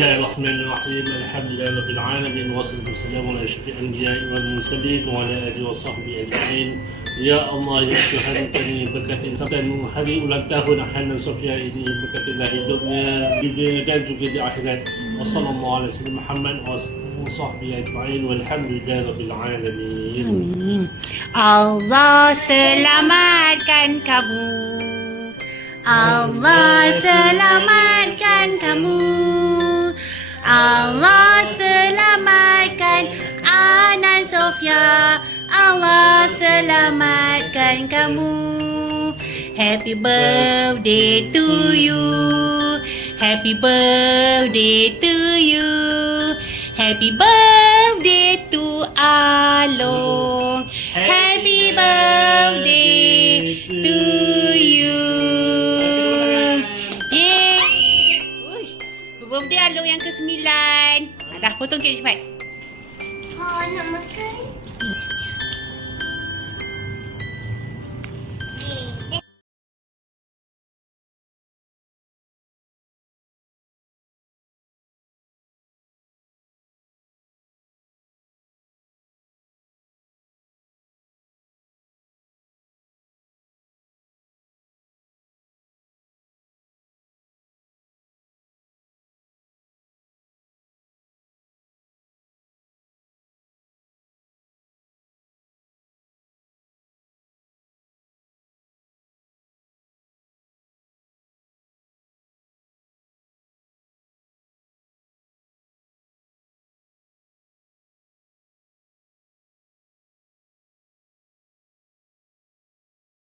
الله الرحمن الرحيم الحمد لله رب العالمين والصلاة والسلام على أشرف الأنبياء والمرسلين وعلى آله وصحبه أجمعين. Ya Allah, ya Tuhan kami, berkati sampai hari ulang tahun Hanan Sofia ini, berkatilah hidupnya di dunia dan juga di akhirat. Wassallallahu ala sayyidina Muhammad wa sahbihi ajma'in walhamdulillahi rabbil alamin. Amin. Allah selamatkan kamu. Allah selamatkan kamu. Allah selamatkan Hanan Sofia. Allah selamatkan kamu. Happy birthday to you. Happy birthday to you. Happy birthday to Along. Happy birthday to you. Yeay. Uish. Birthday Along yang ke-9. Dah potong kek cepat. Nak makan.